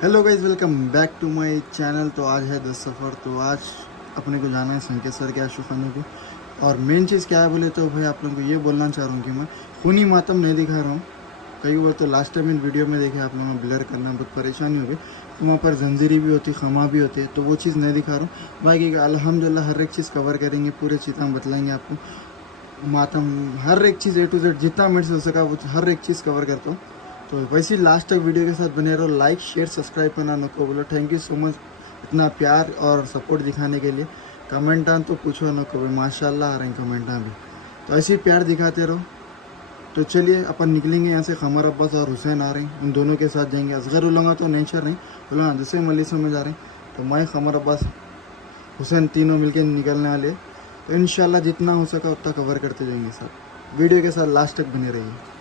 Hello guys, welcome back to my channel. तो आज है 10 सफ़र। तो आज अपने को जाना है संकेश्वर के आशु खानों को। और मेन चीज़ क्या है बोले तो भाई आप लोगों को ये बोलना चाह रहा हूँ कि मैं खूनी मातम नहीं दिखा रहा हूँ। कई बार तो लास्ट टाइम इन वीडियो में देखे आप लोगों को ब्लर करना बहुत परेशानी हो गई, तो वहाँ पर जंजीरी भी होती, खमा भी होते, तो वो चीज़ नहीं दिखा रहा हूँ। बाकी अल्हम्दुलिल्लाह हर एक चीज़ कवर करेंगे, पूरे चीज़ बतलाएंगे आपको। मातम हर एक चीज़ A to Z जितना मेरे से हो सका वो हर एक चीज़ कवर करता हूँ। तो वैसे ही लास्ट तक वीडियो के साथ बने रहो। लाइक शेयर सब्सक्राइब करना नको बोलो। थैंक यू सो मच इतना प्यार और सपोर्ट दिखाने के लिए। कमेंटान तो पूछो नको भाई, माशाल्लाह आ रहे हैं कमेंटान भी। तो ऐसे ही प्यार दिखाते रहो। तो चलिए अपन निकलेंगे यहाँ से। खमर अब्बास और हुसैन आ रहे हैं, उन दोनों के साथ जाएंगे। असगर उलंगा तो नेचर नहीं बोला, दूसरे मलिसों में जा रहे हैं। तो मैं खमर अब्बास हुसैन तीनों मिलके निकलने वाले। तो इंशाल्लाह जितना हो सका उतना कवर करते जाएंगे सब। वीडियो के साथ लास्ट तक बने रहिए।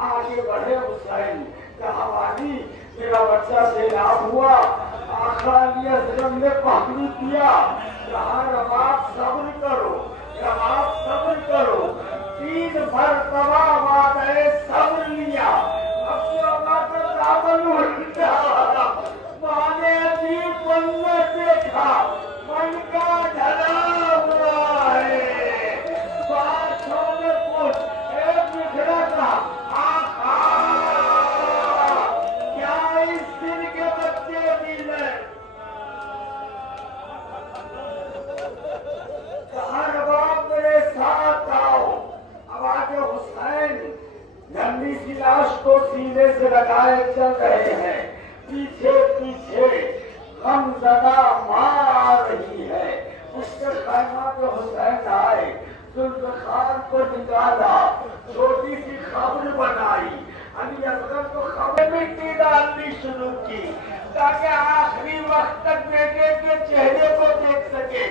आगे बढ़े हुसैन कहावानी मेरा बच्चा सैलाब हुआ आखा लिया जन्म ने पहली किया यहाँ रबाब सब्र करो रबाब सब्र करो 3 मरतबा वादे सब्र लिया अपने माता काबल उल्टा माने अजीब मंजर देखा मन का ढला हुआ है बादशाह ने पूछ एक बिखरा था क्या इस दिन के बच्चे मिले कहा रबाब मेरे साथ आओ। अब आगे हुसैन नन्ही सी लाश को सीने से लगाए चल रहे हैं। पीछे पीछे गमज़दा माँ आ रही है। उसके खैमा पे हुसैन आए, जुल्फ़िकार को निकाला, छोटी सी खबर बनाई। अली असगर को खबर मिट्टी डालनी शुरू की ताकि आखिरी वक्त तक बेटे के चेहरे को देख सके।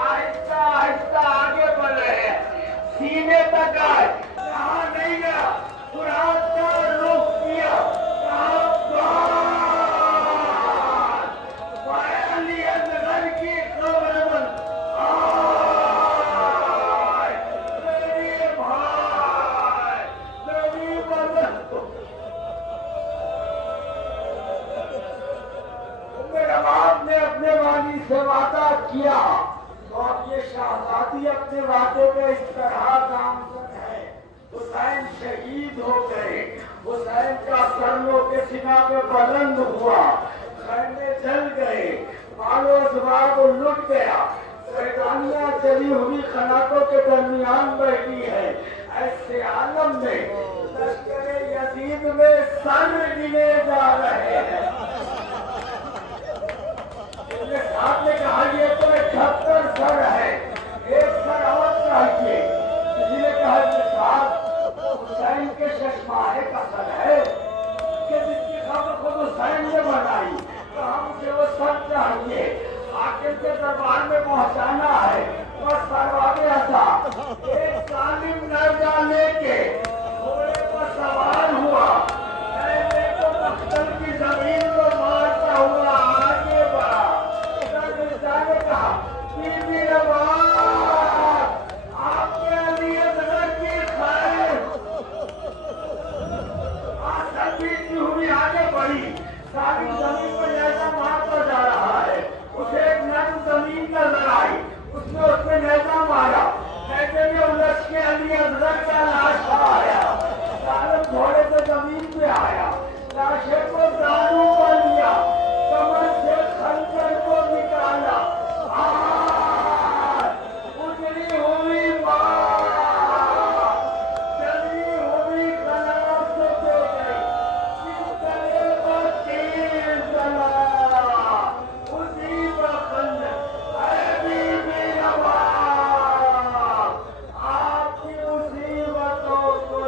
आहिस्ता आहिस्ता आगे बढ़े, सीने तक आए, यहाँ नहीं गया, कुरान का रुख किया, अली असगर की खबर ने अपने वाली से वादा किया तो अब ये शहजादी अपने वादे में इस तरह नामजद है। हुसैन शहीद हो गए, हुसैन का सरलों के सीना पे बुलंद हुआ, खैमे जल गए, मालो जवाब लुट गया, शैतानियां चली हुई खनातों के दरमियान बैठी है। ऐसे आलम में लश्कर यजीद में सर गिने जा रहे हैं। आपने कहा ये तो 78 सर है, एक सर और चाहिए। किसी ने कहा हुसैन के शशमाहे का सर है कि जिसकी खबर खुद हुसैन ने बनाई, तो हमसे वो सर चाहिए। आखिर के दरबार में पहुंचाना है और सरवावे था। एक तालीम नरजा लेके घोड़े पर सवार हुआ, को पत्थर की जमीन को मारता हुआ आगे बढ़ा। ने कहा बीबी आपके लिए की खैर बीती हुई आगे बढ़ी। सारी जमीन पर नैजा मारता जा रहा है। उसे एक नर्म जमीन नजर आई, उसने नैजा मारा। नैजे में उलझ के अली असगर का लाश आया। सालम घोड़े से जमीन पे आया, लाशे को दारू कर लिया, कमर से खंजर को निकाला। उजली हुई चली हुई कलाम से दे गई, गले पर तीर चला, उसी पर खंजर। बीबी आपकी मुसीबतों को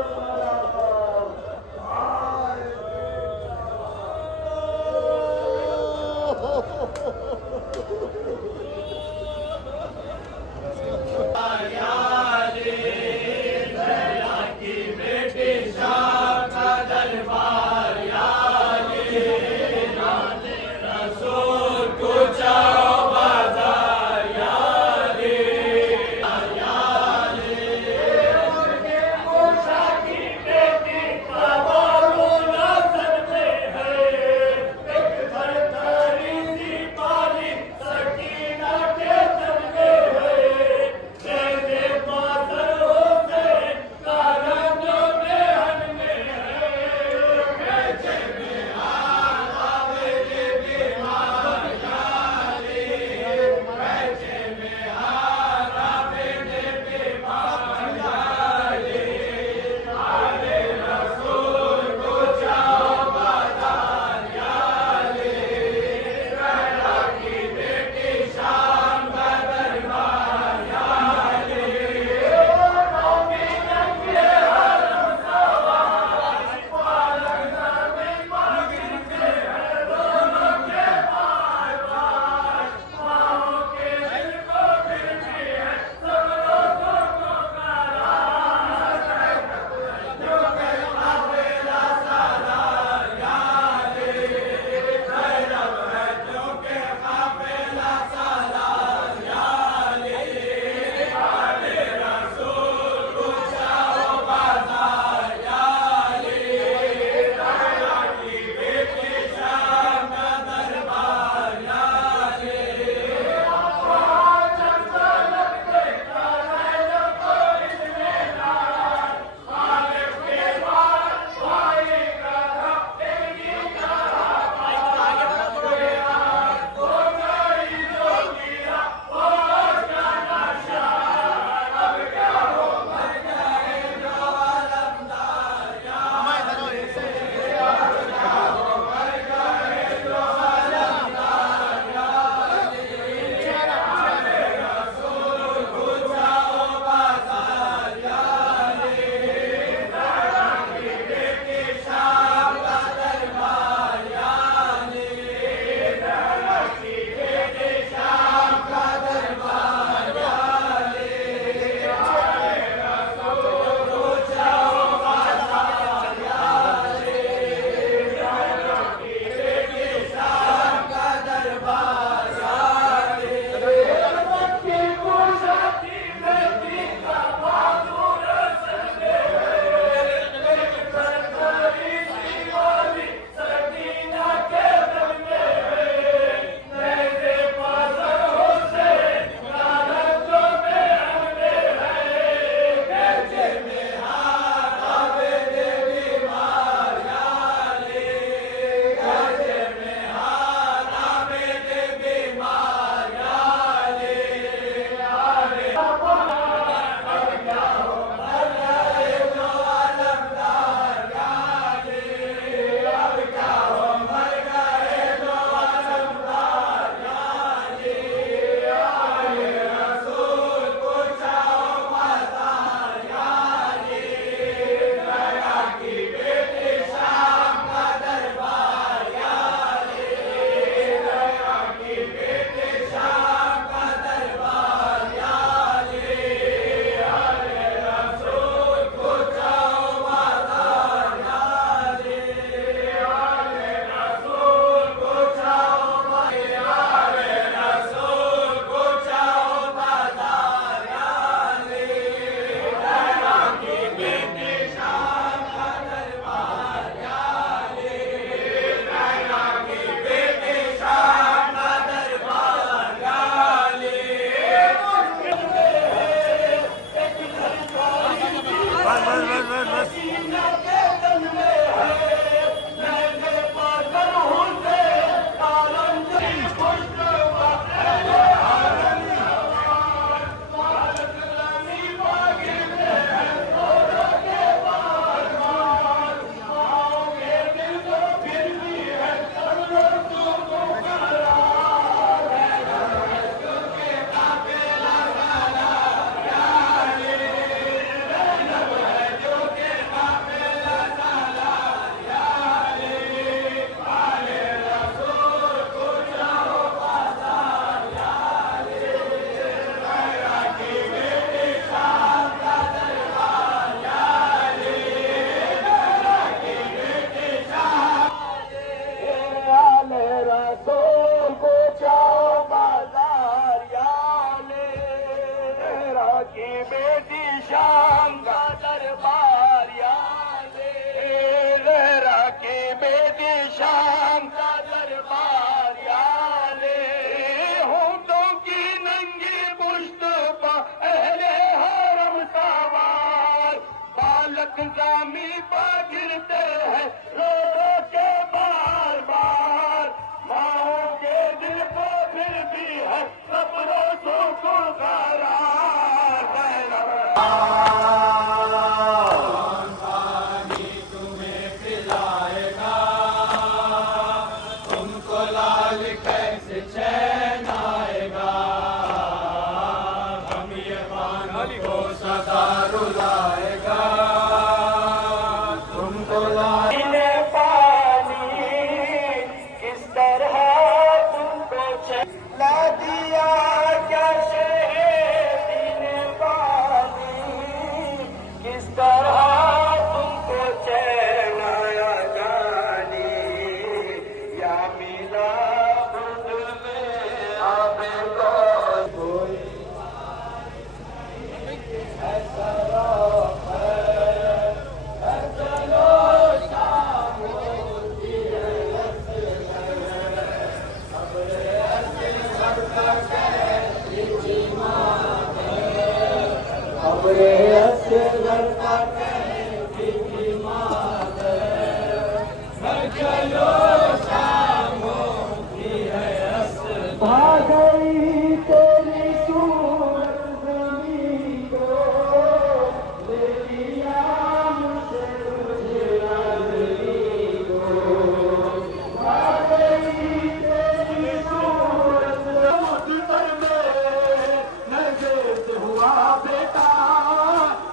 ला दिया क्या शहदी ने पानी, किस तरह तुमको चैन आया जाने, या मिला खुद में आबे कोई ऐसा रोक है, चलो शाम होती है, अपने असगर का कहती मात है, चलो शाम होती है, भाग गई तेरी सूरत ज़मीं को, ले लिया मुझसे तुझे आदमी को, भाग गई तेरी सूरत ज़मीं पर में नज़र से हुआ बेटा,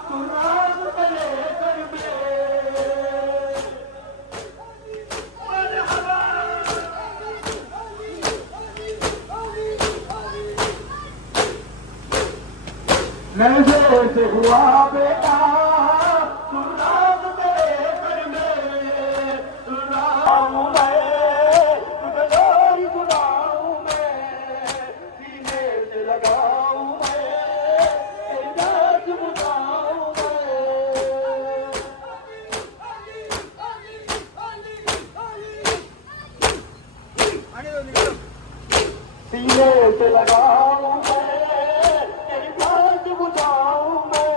तू राज करे कर में। नज़र से हुआ बेटा, तू राज करे कर में, तू राहूं मैं, तुझे लोरी बुलाऊं मैं, सीने से लगाऊं मैं, तेरी नाच बुलाऊं मैं, सीने से लगाऊं मैं, तेरी नाच बुझाऊं मैं,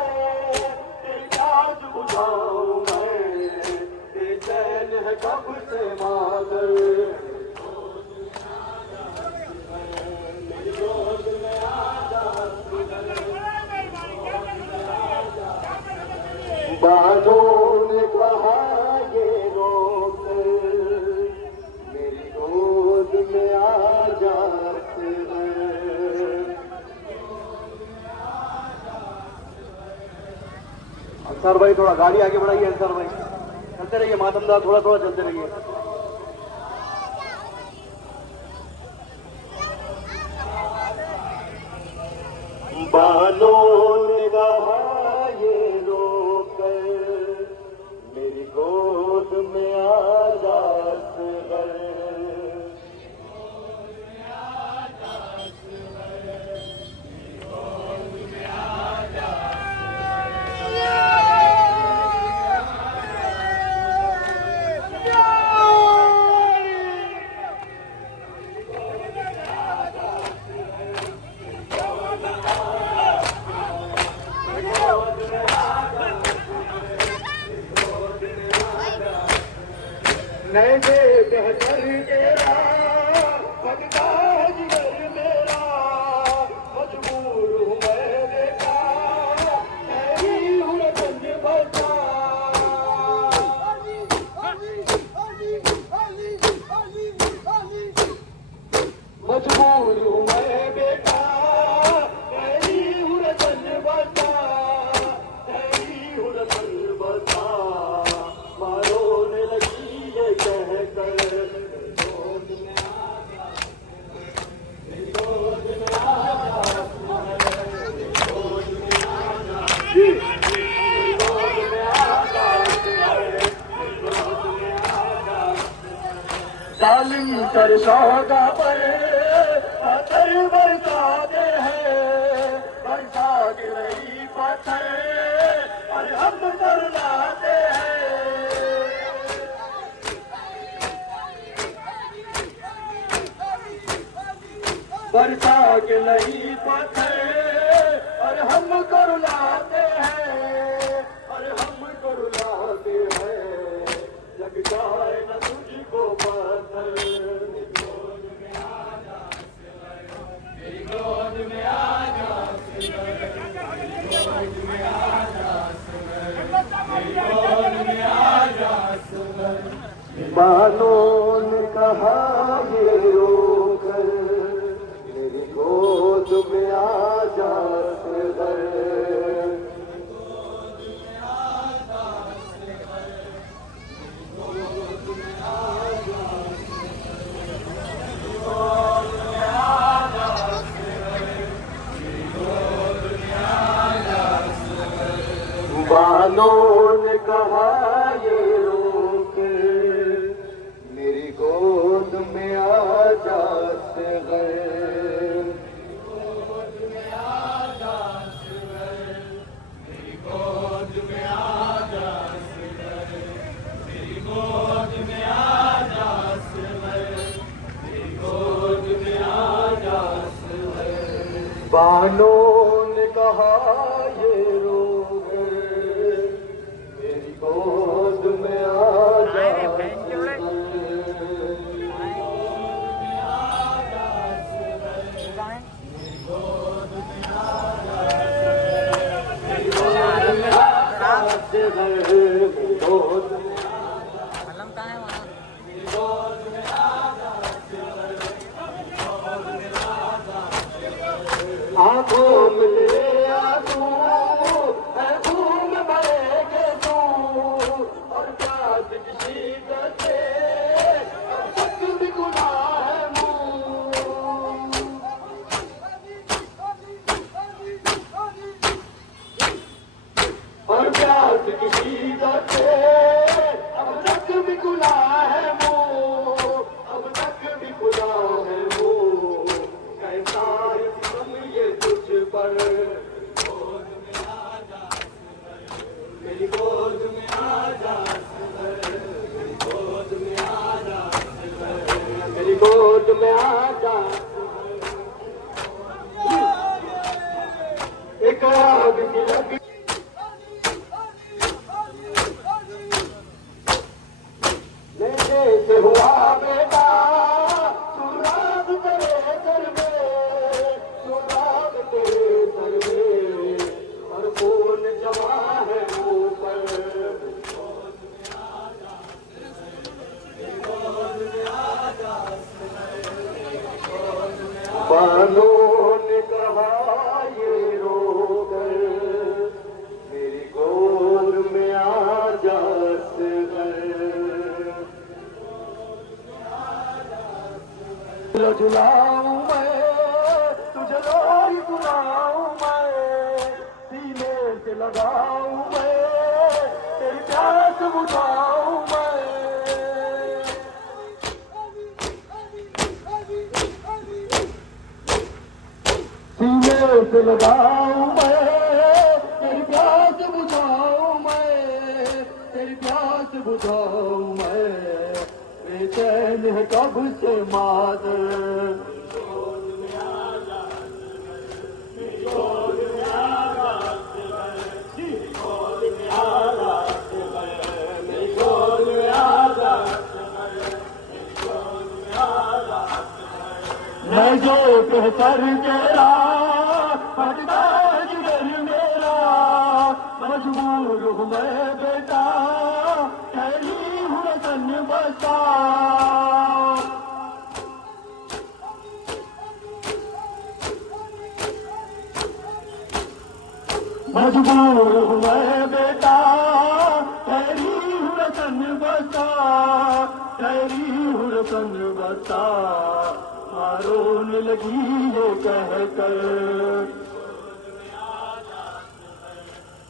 तेरी नाच बुझाऊं मैं, तेरे चैन है कब से मादर, मेरी गोद में आजा, बालों ने कहा ये रोक, मेरी गोद में आ जाते हैं। अंसार भाई थोड़ा गाड़ी आगे बढ़ाइए, अंसार भाई चलते रहिए, मातमदार थोड़ा थोड़ा चलते रहिए। बालों ने कहा ये रोक, मेरी गोद में आ जाते हैं। नैने बेहतर तेरा भगता जिगर मेरा, मजबूर हूँ मैं बेटा, तेरी हूँ गंज बचा, मजबूर हूँ मैं बेटा, तेरी हूँ गंज बचा, तेरी हूँ गंज बचा, मारो ने लगी ये कहकर, गोद में आ जा, गोद में आ जा, गोद में आ जा, गोद में आ जा, गोद में आ जा, जालिम कर सौदा पर पत्थर बरसाते हैं, बरसा के रही पत्थर और हम बरसाते हैं, बरसा के नहीं पत्थर और हम करुलाते हैं, और हम करुलाते हैं, लग जाए न तुझको पत्थर, गोद में आ जा, मेरी गोद में आ जा, गोद में आ जा, मेरी गोद में आ जा, बालों ने कहा ये रोकर, मेरी गोद में आ जा, गोद में आ जा, बानों ने कहा ये रोग मेरी गोद में आ जा आंखों में ले आंसू है धूम भरे के तू और प्यास की शिद्दत से अब तक भी गुनाह है मुँह और प्यास की शिद्दत से अब तक भी गुनाह है मुँह अब तक भी गुनाह है मुँह कैसा ये तुझ पर मेरी गोद में आ जा मेरी गोद में आ जा मेरी गोद में आ जा एक आग की लगी लेने से हुआ बेटा सुराग तेरे सर में सुराग तेरे सर में और खून जमा है ऊपर बानों ने कहा ये रोग मेरी गोद में आ जा झुलाऊं मैं तुझे रोई सुनाऊं मैं सीने से लगाऊं मैं तेरी प्यास बुझाऊं मैं सीने से लगाऊं मैं तेरी प्यास बुझाऊं मैं तेरी प्यास बुझाऊं मैं बेचैन है कब से मादर मैं जो कहकर तेरा फटता जिगर मेरा मजबूर हूँ मैं बेटा तेरी हूँ वतन बसा मजबूर हूँ मैं बेटा तेरी हूँ वतन बसा तेरी हूँ वतन बसा रोने लगी ये कहकर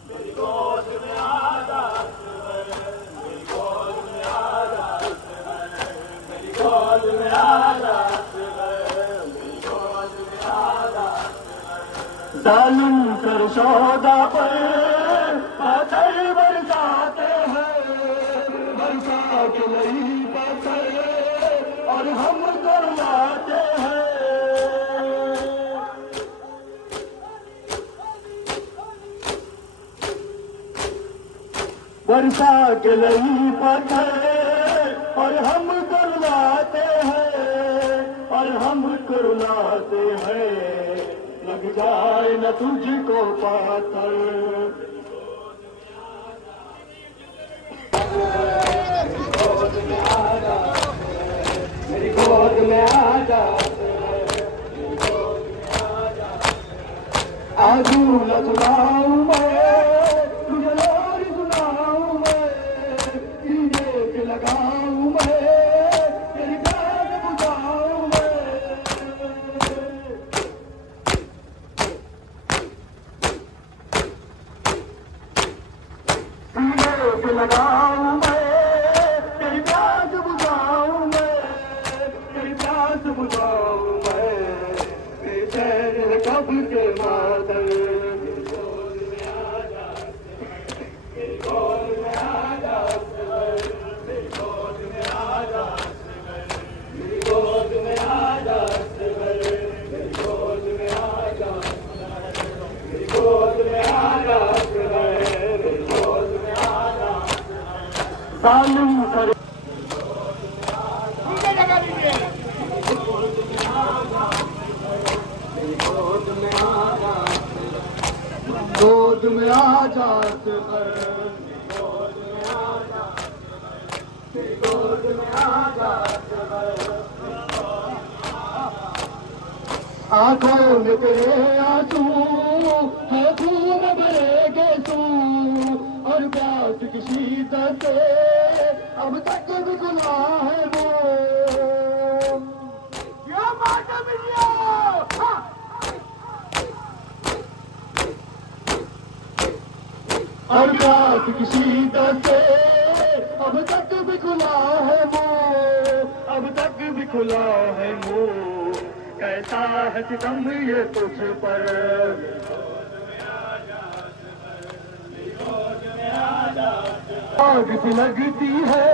मेरी गोद में आ जा मेरी गोद में आ जा मेरी गोद में आ जा मेरी गोद में आ जा जालिम कर सौदा पर पत्थर बरसाते हैं बरसा के लई पत्थर और हम करवाते हैं बरसा के लई पत्थर और हम करवाते हैं और हम करवाते हैं लग जाए न तुझको पाथर मेरी गोद में आ जा आजू न सुनाऊं मैं तुझे लोरी सुनाऊं मैं सीने से लगाऊं मैं तेरी प्यास बुझाऊं मैं सीने से लगाऊं मैं तेरी प्यास बुझाऊं मैं तेरी प्यास बुझाऊं मैं बेचैन कब के मादर God. मालूम करे गोद में आ जात गोद में आ जात आंखों में तेरे आंसू है खून भरे गेसू और प्यास की शीतत से अब तक भी खुला है वो या माता मिलिया और प्यास की शीतत से अब तक भी खुला है वो अब तक भी खुला है वो कैसा है सितम ये तुझ पर आग सी लगती है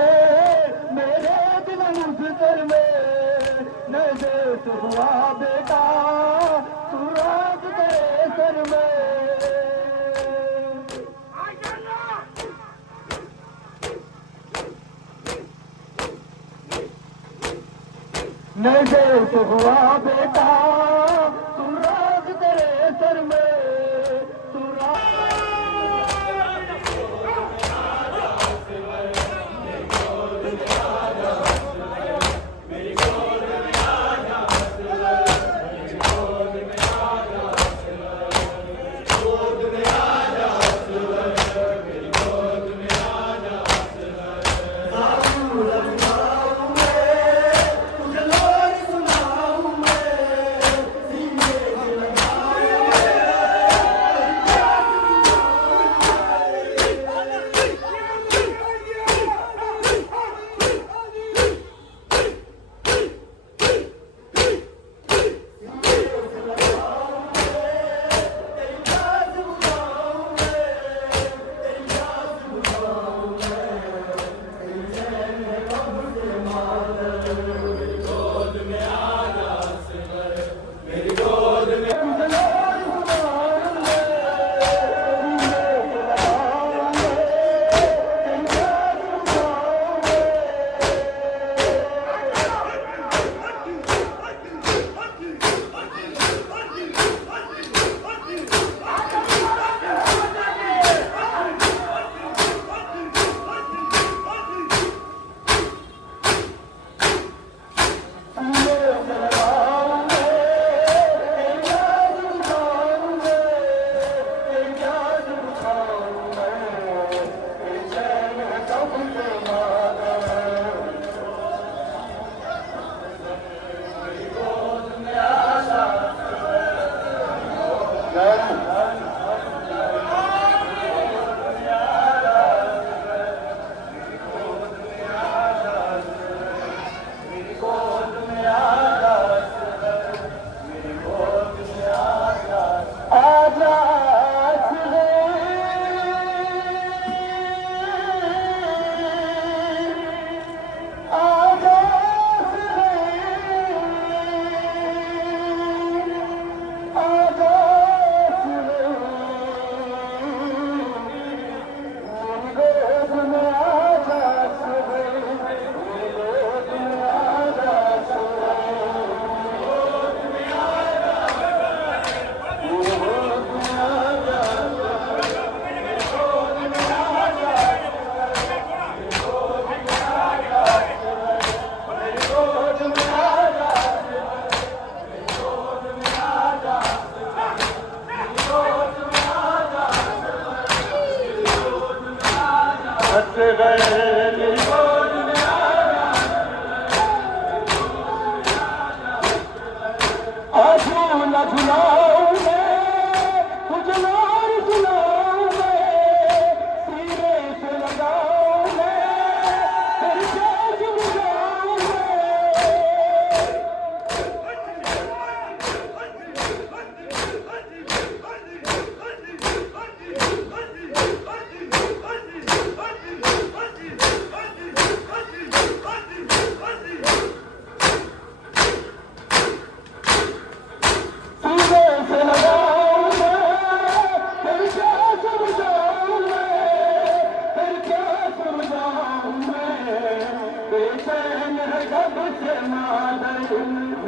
मेरे दिल मुझकर में न देश हुआ बेटा तू रात करे सर में न देश हुआ बेटा तू राज तेरे सर में तू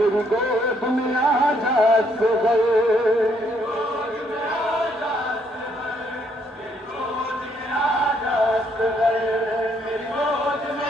मेरी गोद में आजाद से गए मेरी गोद में आजाद से गए मेरी गोद में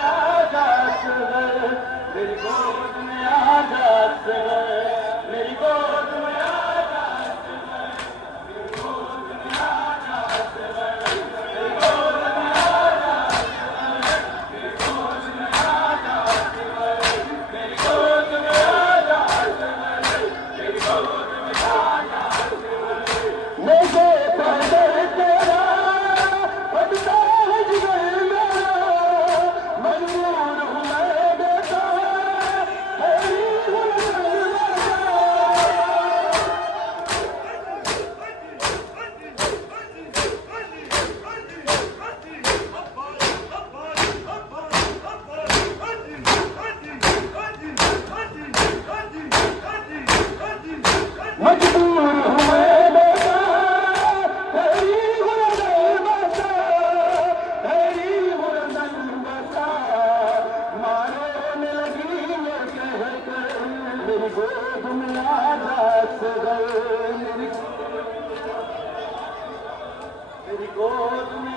मेरी गोद में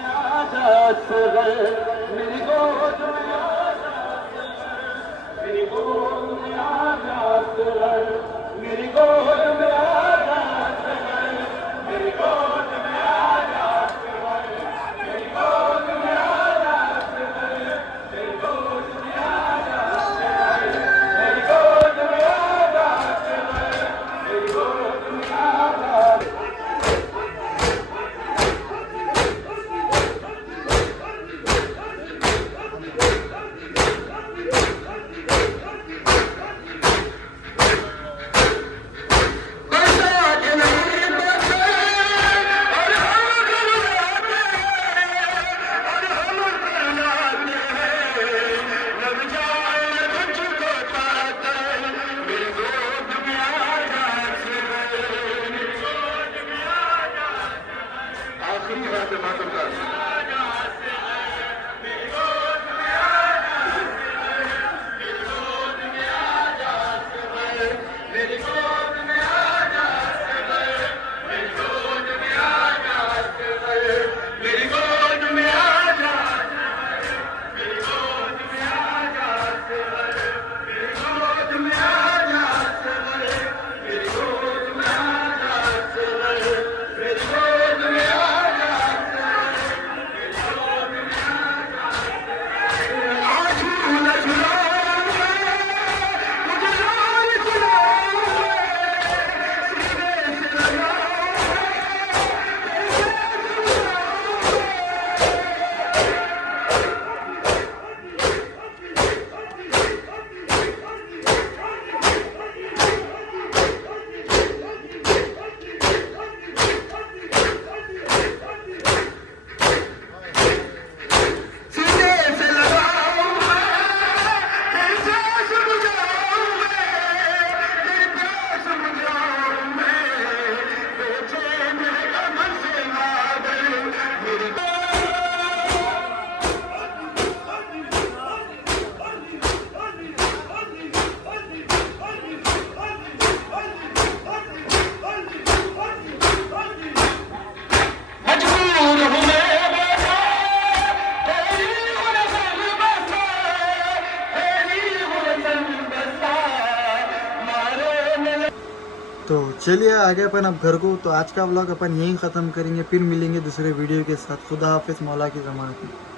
आजाद से गए मेरी गोद में आजाद से गए मेरी गोद में आजाद से गए मेरी गोद में आजाद से गए मेरी गोद में आजाद से गए मेरी गोद में आजाद से गए मेरी गोद में आजाद तो चलिए आगे अपन अब घर को। तो आज का व्लॉग अपन यहीं ख़त्म करेंगे, फिर मिलेंगे दूसरे वीडियो के साथ। खुदा हाफिज़, मौला की ज़मानत में।